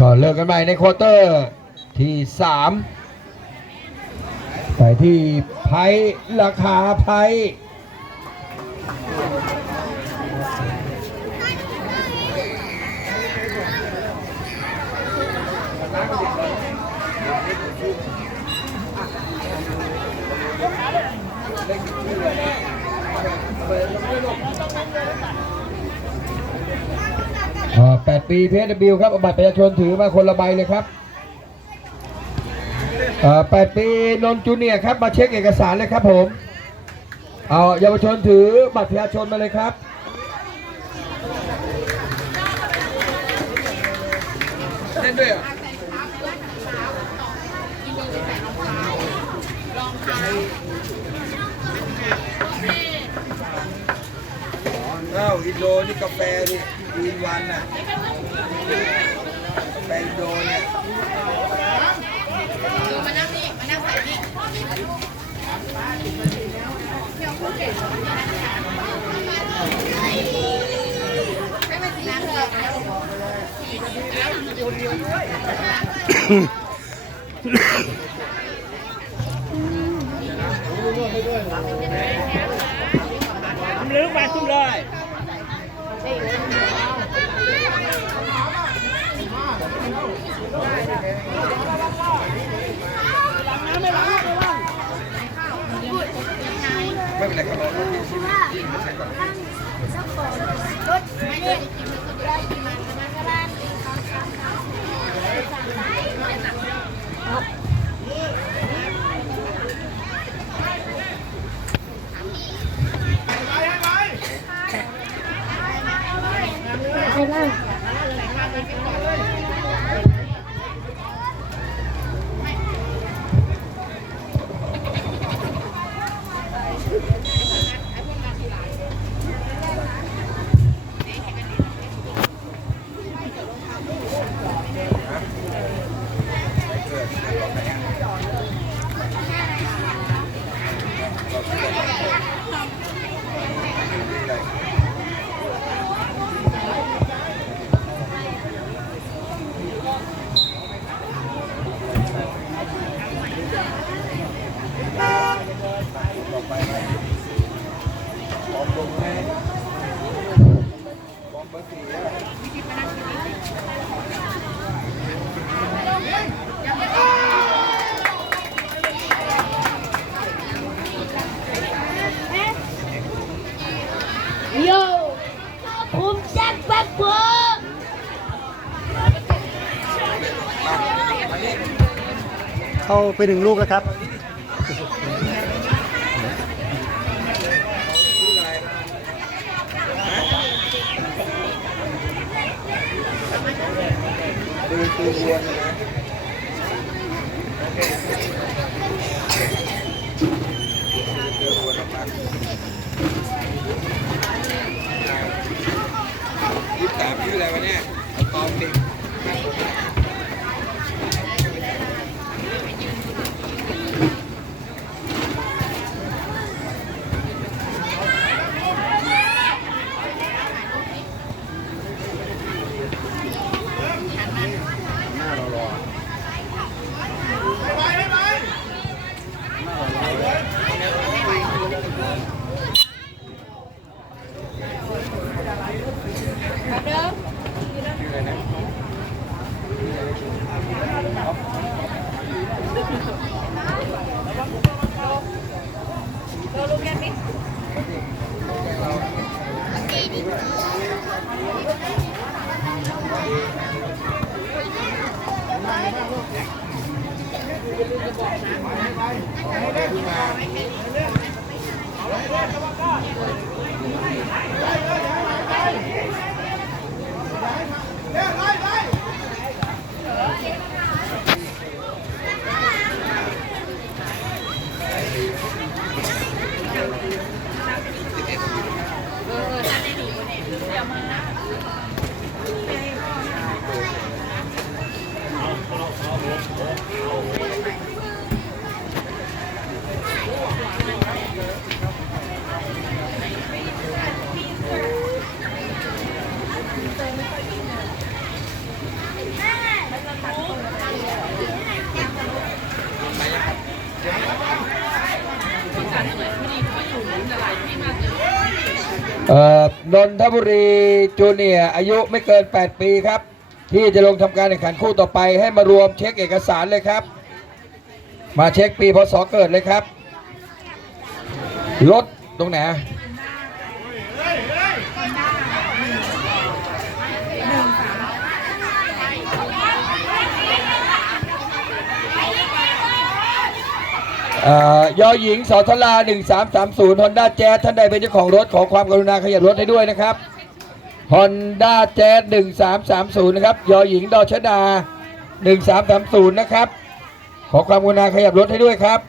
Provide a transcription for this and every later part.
ก็เลิกกันใหม่ในควอเตอร์ที่สามไปที่ไพราคาไพเ8 ปีเพชรบิวครับเอาบัตรประชาชนถือมาคนละใบเลยครับเอ่อ8ปีนนท์จูเนียร์ครับมาเช็คเอกสารเลยครับผมเอาเยาวชนถือบัตรประชาชนมาเลยครับเล่นด้วยเหรออ้าวอินโดนี่กาแฟนี่ อินวันน่ะกาแฟอินโดเนี่ยมานั่งนี่มานั่งใส่นี่ให้มันสีน้ำเลยลืมไปทุ่มเลย ไม่เป็นไรครับเราต้องมีชีวิตจริงไม่ใช่ก่อนไม่ได้กินมันก็ได้กินมันมันก็ได้บอม โยผมแจ็คแบ็คเบิร์มานี่เข้าไปหนึ่งลูกแล้วครับ ทบุรีจูเนียอายุไม่เกิน 8 ปีครับ ที่จะลงทำการแข่งขันคู่ต่อไปให้มารวมเช็คเอกสารเลยครับ มาเช็คปีพศเกิดเลยครับรถตรงไหน เอ่อ ยอหญิงสอทลา 1330 Honda Jazz ท่านใดเป็นเจ้าของรถขอความกรุณาขยับรถให้ด้วยนะครับ Honda Jazz 1330 นะครับ ยอหญิงดอชดา 1330 นะครับ ขอความกรุณาขยับรถให้ด้วยครับ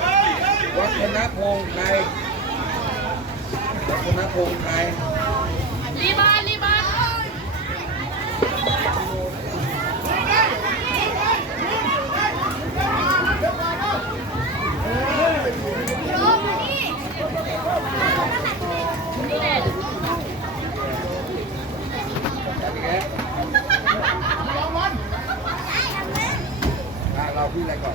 เอวัฒนพงศ์ไทย วัฒนพงศ์ไทยรีบอนรีบอนเราพูดอะไรก่อน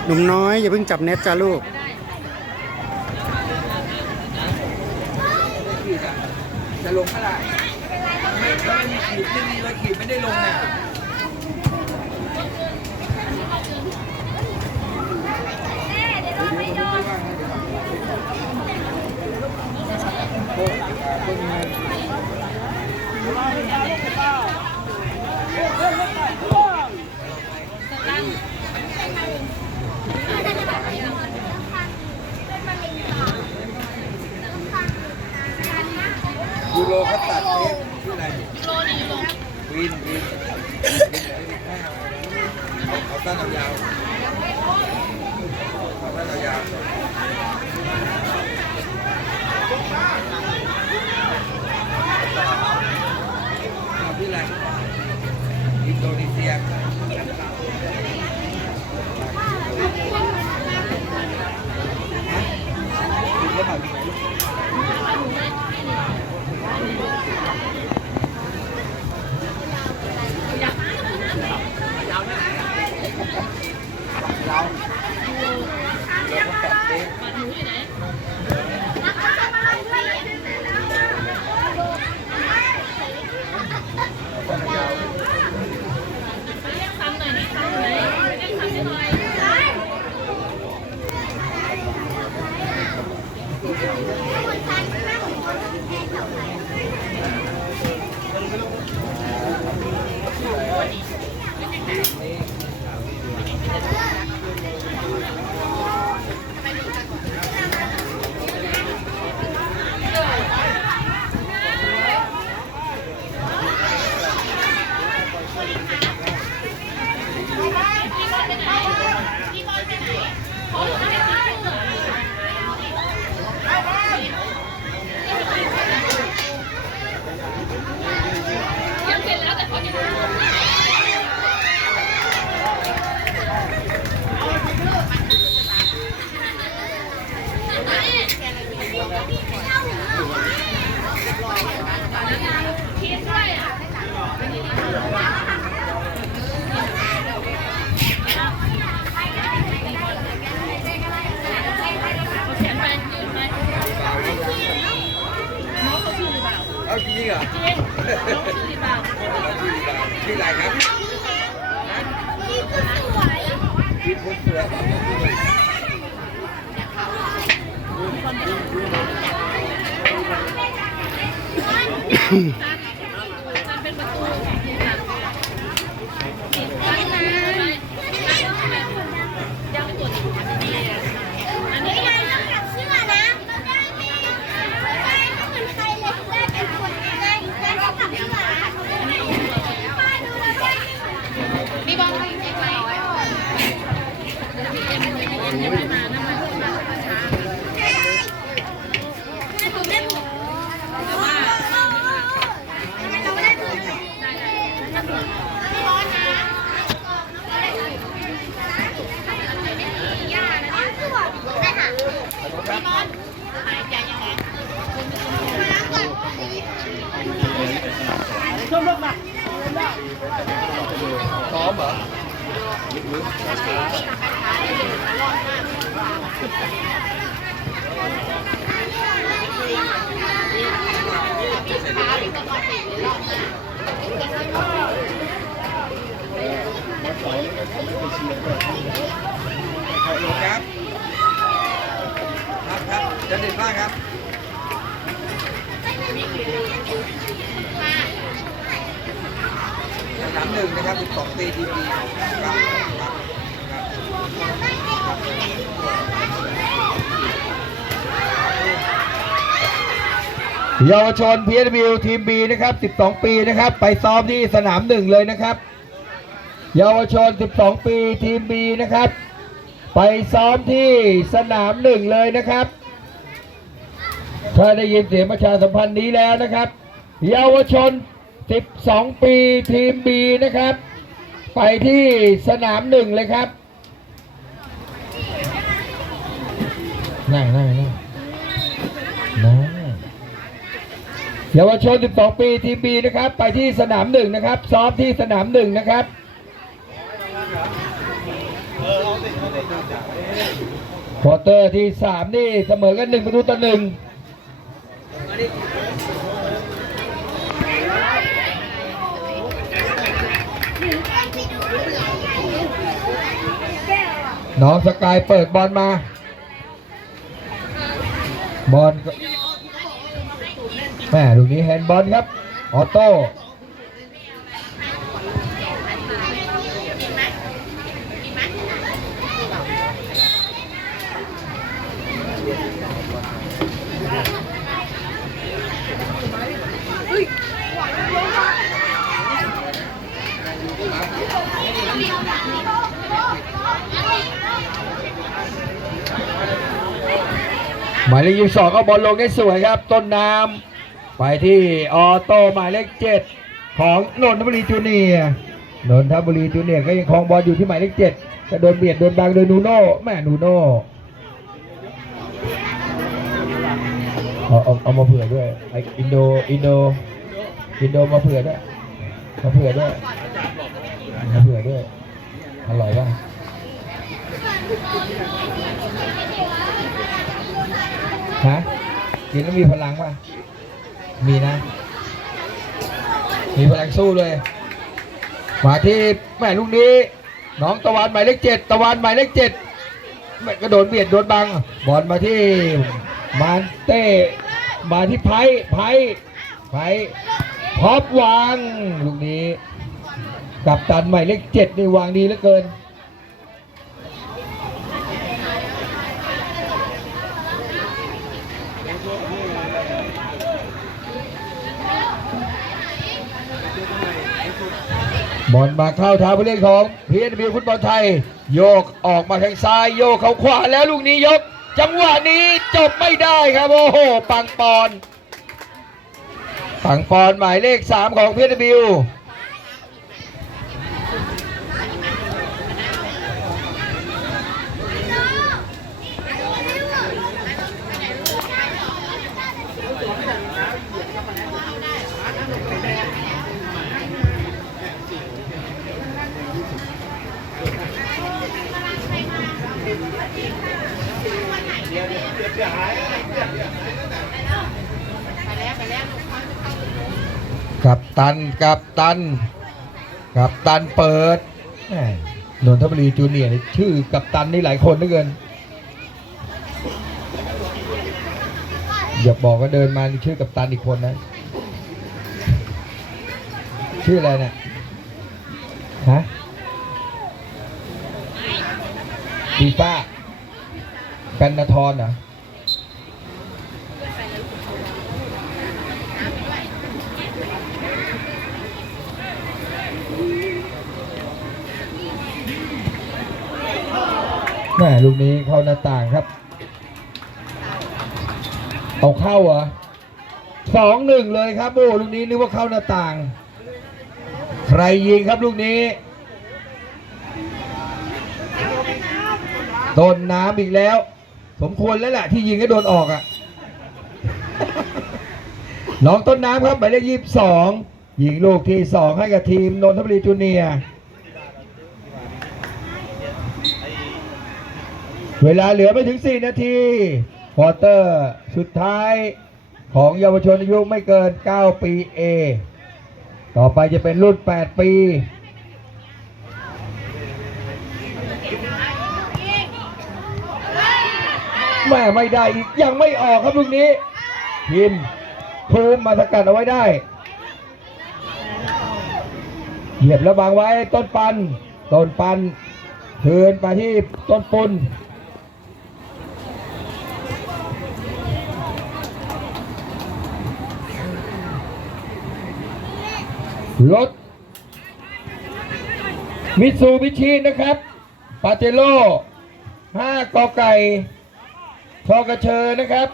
นุ่มน้อย อย่าเพิ่งจับเน็ตจ้าลูกขีดอะจะลงเท่าไหร่ไม่ถ้าไม่มีขีดไม่มีเลยขีดไม่ได้ลงเนี่ยโอ้คนงานยู โรเขาตัดเทปชื่ออะไรโลนึงโลวินวินเขาตั้งยาว ซ้อมเหรอครับค สนามหนึ่งนะครับ12ปีทีปีครับครับเยาวชน PSW ทีม B นะครับ 12 ปีนะครับ ไปซ้อมที่สนามหนึ่งเลยนะครับ เยาวชน 12 ปีทีม B นะครับ ไปซ้อมที่สนามหนึ่งเลยนะครับ ถ้าได้ยินเสียงประชาสัมพันธ์นี้แล้วนะครับ เยาวชน 12 ปีทีม B นะครับ ไปที่สนามหนึ่งเลยครับ นั่งนั่งนั่งนั่งเยาวชน 12 ปีทีม B นะครับ ไปที่สนามหนึ่งนะครับ ซ้อมที่สนามหนึ่งนะครับควอเตอร์ที่สามนี่เสมอกันหนึ่งประตูต่อหนึ่ง น้องสกายเปิดบอลมา บอลแม่ลูกนี้แฮนด์บอลครับ ออโต้ หมายเลขยี่สองก็บอลลงได้สวยครับ ต้นน้ำไปที่ออโต้หมายเลขเจ็ดของนนทบุรีจูเนียนนทบุรีจูเนียก็ยังครองบอลอยู่ที่หมายเลขเจ็ดแต่โดนเบียดโดนบังโดยนูโน่แม่นูโน่เอาเอาเอามาเผื่อด้วยไออินโดอินโดอินโดมาเผื่อด้วยมาเผื่อด้วยมาเผื่อด้วยอร่อยป่ะ ฮะกินแล้วมีพลังป่ะ มีนะ มีพลังสู้เลยมาที่แม่ลูกนี้ น้องตะวันหมายเลขเจ็ดตะวันหมายเลขเจ็ดแม่กระโดดเบียดโดนบัง บอลมาที่มานเต้ มาที่ไพ่ไพ่ไพ่พอบวาง ลูกนี้ กับตันใหมายเลขเจ็ดนี่วางดีเหลือเกิน บอลมาเข้าเท้าผู้เล่นของพียรพีฟุตบอลไทย โยกออกมาทางซ้ายโยกเข้าขวาแล้วลูกนี้ยก จังหวะนี้จบไม่ได้ครับโอ้โหปังปอนปังปอนหมายเลข 3 ของพียรพี ตันกับตันกับตันเปิดนนทบุรีจูเนียร์นี่ชื่อกับตันนี่หลายคนเหลือเกินอย่าบอกว่าเดินมาชื่อกับตันอีกคนนะ ชื่ออะไรเนี่ยฮะปีป้ากันนทรเหรอ แม่ลูกนี้เข้าหน้าต่างครับ เอาเข้าเหรอสองหนึ่งเลยครับโอ้ลูกนี้นึกว่าเข้าหน้าต่าง ใครยิงครับลูกนี้ต้นน้ำอีกแล้ว สมควรแล้วแหละที่ยิงก็โดนออกอะน้องต้นน้ำครับหมายเลขยี่สิบสองยิงลูกที่สองให้กับทีมนนทบุรีจูเนียร์ เวลาเหลือไม่ถึง 4 นาทีควอเตอร์สุดท้ายของเยาวชนอายุไม่เกิน 9 ปี A ต่อไปจะเป็นรุ่น 8 ปี แม่ไม่ได้อีก ยังไม่ออกครับลูกนี้ทีมภูมิมาสกัดเอาไว้ได้ เหยียบแล้วบางไว้ต้นปัน ต้นปันคืนไปที่ต้นปุน รถมิซูบิชินะครับ ปาเจโร่5กอไก่ชอกระเชอนะครับ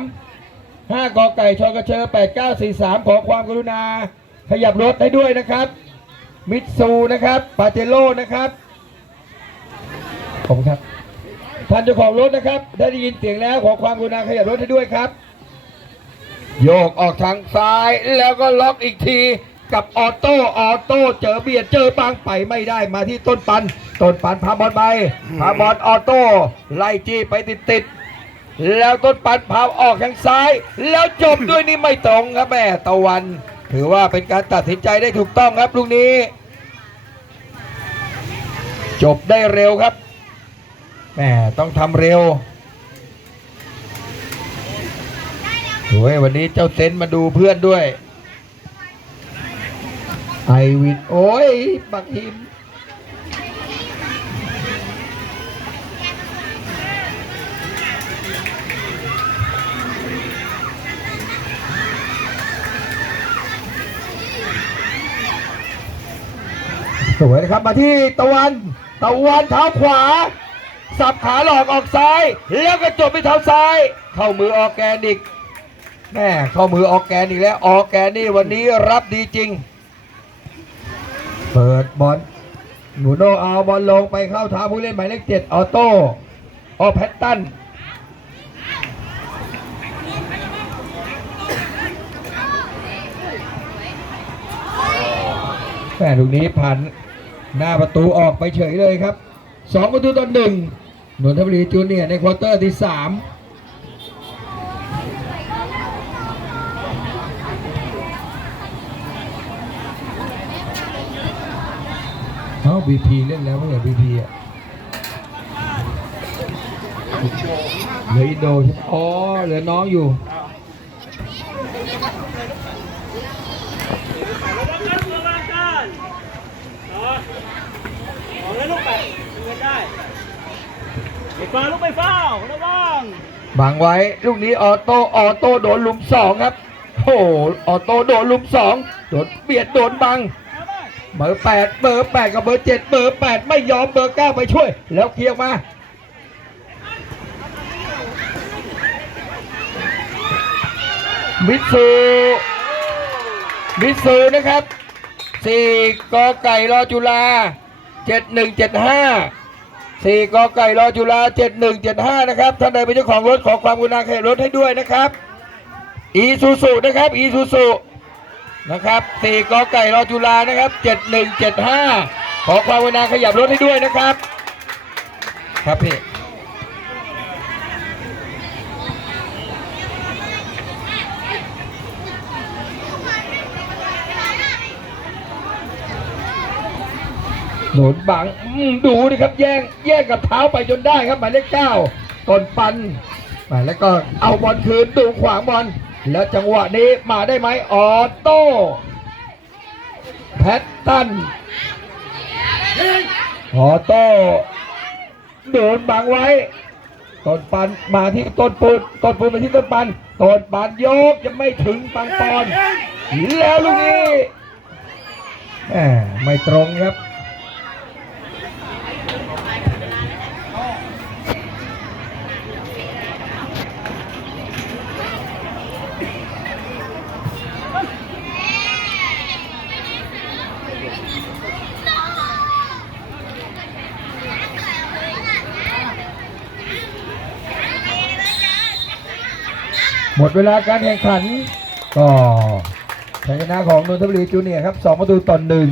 8943 5กอไก่ชอกระเชอ8943ขอความกรุณา ขยับรถให้ด้วยนะครับ มิซูนะครับ ปาเจโร่นะครับขอบคุณครับท่านเจ้าของรถนะครับ ได้ยินเสียงแล้วขอความกรุณาขยับรถให้ด้วยครับ โยกออกทางซ้ายแล้วก็ล็อกอีกทีกับออโต้ออโต้เจอเบียดเจอบางไปไม่ได้มาที่ต้นปัน ต้นปันพาบอลไปพาบอลออโต้ไล่จี้ไปติดติดแล้วต้นปันพาออกทางซ้าย แล้วจบด้วยนี่ไม่ตรงครับแม่ตะวัน ถือว่าเป็นการตัดสินใจได้ถูกต้องครับลูกนี้ จบได้เร็วครับแม่ต้องทำเร็ว โอ้ยวันนี้เจ้าเซนมาดูเพื่อนด้วย ไอวิน โอ้ย บักหิมสวยนะครับมาที่ตะวันตะวันเท้าขวา สับขาหลอกออกซ้าย แล้วก็จบไปเท้าซ้าย เข้ามือออร์แกนิก แม่ข้อมือออกแกนอีกแล้ว ออกแกนนี่วันนี้รับดีจริง เปิดบอลหนูโนเอาบอลลงไปเข้าท้าผู้เล่นหมายเลขเจ็ดออโต้ออแพตตันแม่ลูกนี้ผ่านหน้าประตูออกไปเฉยเลยครับ 2 ประตูต่อหนึ่งนนทบุรีจูเนียร์ในควอเตอร์ที่ 3 บีพีเล่นแล้วไม่เหรอบีพีอะเหลืออินโดอ๋อเหลือน้องอยู่เอาลยลูกไปเงินได้ไปฟ้าลูกไปเฝ้าระวังบังไว้ลูกนี้ออโต้ออโต้โดนลุมสองครับโอ้โหออโต้โดนลุมสองโดนเบียดโดนบัง เบอร์แปดเบอร์แปดกับเบอร์เจ็ดเบอร์แปดไม่ยอมเบอร์เก้าไปช่วย แล้วเคลียร์มามิตซูมิตซูนะครับสี่กอไก่รอจุฬาเจ็ดหนึ่งเจ็ดห้าสี่กอไก่รอจุฬาเจ็ดหนึ่งเจ็ดห้านะครับท่านใดเป็นเจ้าของรถขอความกรุณาขยับรถให้ด้วยนะครับ อีซูซูนะครับ อีซูซู นะครับสี่กอไก่รอจุลานะครับเจ็ดหนึ่งเจ็ดห้าขอความเวนาขยับรถให้ด้วยนะครับ ครับพี่โดนบังดูนะครับ แย่งแย่งกับเท้าไปจนได้ครับหมายเลขเก้าตอนปันแล้วก็เอาบอลคืนดูขวางบอล แล้วจังหวะนี้มาได้ไหมออโต้แพตตันออโต้โดนบังไว้ ต้นปันมาที่ต้นปูนต้นปูนมาที่ต้นปันต้นปันโยกยังไม่ถึงปังปอนแล้วลูกนี้แหมไม่ตรงครับ หมดเวลาการแข่งขันก็ชัยชนะของนนทบุรีจูเนียร์ครับ 2 ประตูต่อหนึ่ง